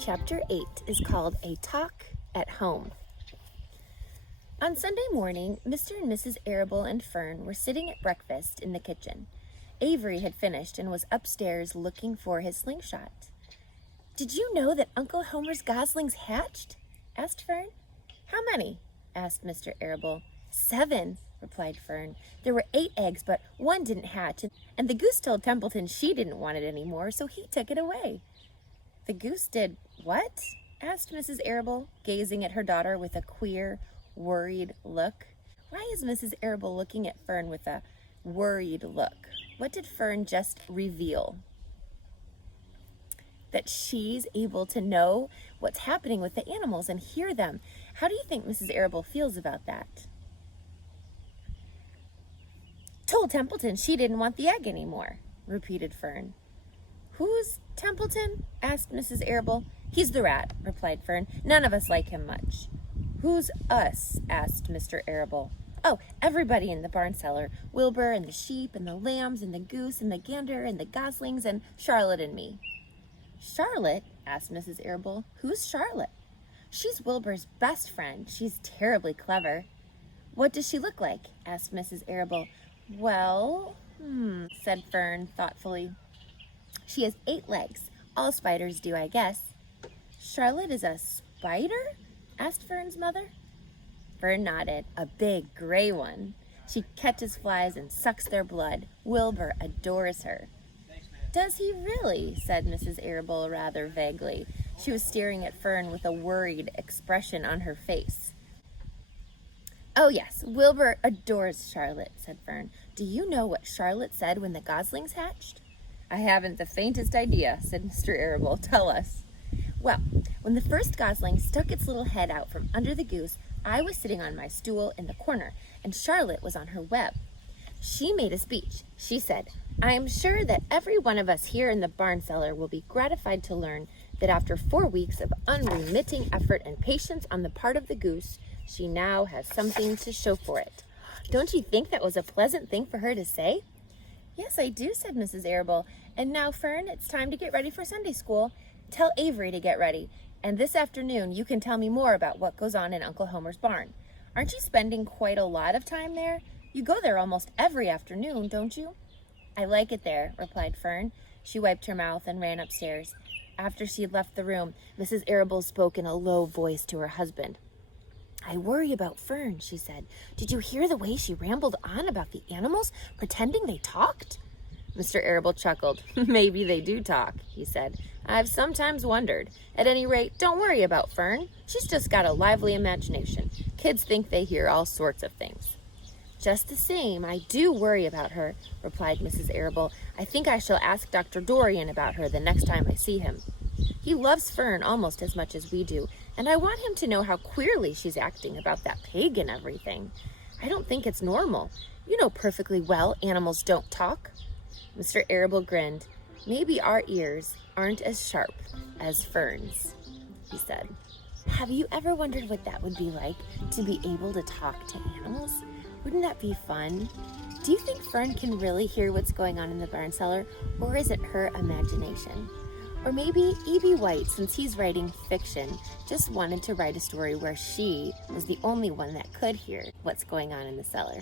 Chapter 8 is called A Talk at Home. On Sunday morning, Mr. and Mrs. Arable and Fern were sitting at breakfast in the kitchen. Avery had finished and was upstairs looking for his slingshot. "Did you know that Uncle Homer's goslings hatched?" asked Fern. "How many?" asked Mr. Arable. "7," replied Fern. "There were 8 eggs, but one didn't hatch, and the goose told Templeton she didn't want it anymore, so he took it away." "The goose did what?" asked Mrs. Arable, gazing at her daughter with a queer, worried look. Why is Mrs. Arable looking at Fern with a worried look? What did Fern just reveal? That she's able to know what's happening with the animals and hear them. How do you think Mrs. Arable feels about that? "Told Templeton she didn't want the egg anymore," repeated Fern. "Who's Templeton?" asked Mrs. Arable. "He's the rat," replied Fern. "None of us like him much." "Who's us?" asked Mr. Arable. "Oh, everybody in the barn cellar. Wilbur and the sheep and the lambs and the goose and the gander and the goslings and Charlotte and me." "Charlotte?" asked Mrs. Arable. "Who's Charlotte?" "She's Wilbur's best friend. She's terribly clever." "What does she look like?" asked Mrs. Arable. "Well, said Fern thoughtfully. "She has 8 legs. All spiders do, I guess." "Charlotte is a spider?" asked Fern's mother. Fern nodded. "A big gray one. She catches flies and sucks their blood. Wilbur adores her." "Does he really?" said Mrs. Arable rather vaguely. She was staring at Fern with a worried expression on her face. "Oh yes, Wilbur adores Charlotte," said Fern. "Do you know what Charlotte said when the goslings hatched?" "I haven't the faintest idea," said Mr. Arable. "Tell us." "Well, when the first gosling stuck its little head out from under the goose, I was sitting on my stool in the corner, and Charlotte was on her web. She made a speech. She said, 'I am sure that every one of us here in the barn cellar will be gratified to learn that after 4 weeks of unremitting effort and patience on the part of the goose, she now has something to show for it.' Don't you think that was a pleasant thing for her to say?" "Yes, I do," said Mrs. Arable. "And now, Fern, it's time to get ready for Sunday school. Tell Avery to get ready, and this afternoon you can tell me more about what goes on in Uncle Homer's barn. Aren't you spending quite a lot of time there? You go there almost every afternoon, don't you?" "I like it there," replied Fern. She wiped her mouth and ran upstairs. After she had left the room, Mrs. Arable spoke in a low voice to her husband. "I worry about Fern," she said. "Did you hear the way she rambled on about the animals, pretending they talked?" Mr. Arable chuckled. "Maybe they do talk," he said. "I've sometimes wondered. At any rate, don't worry about Fern. She's just got a lively imagination. Kids think they hear all sorts of things." "Just the same, I do worry about her," replied Mrs. Arable. "I think I shall ask Dr. Dorian about her the next time I see him. He loves Fern almost as much as we do, and I want him to know how queerly she's acting about that pig and everything. I don't think it's normal. You know perfectly well animals don't talk." Mr. Arable grinned. "Maybe our ears aren't as sharp as Fern's," he said. "Have you ever wondered what that would be like, to be able to talk to animals? Wouldn't that be fun? Do you think Fern can really hear what's going on in the barn cellar, or is it her imagination? Or maybe E.B. White, since he's writing fiction, just wanted to write a story where she was the only one that could hear what's going on in the cellar."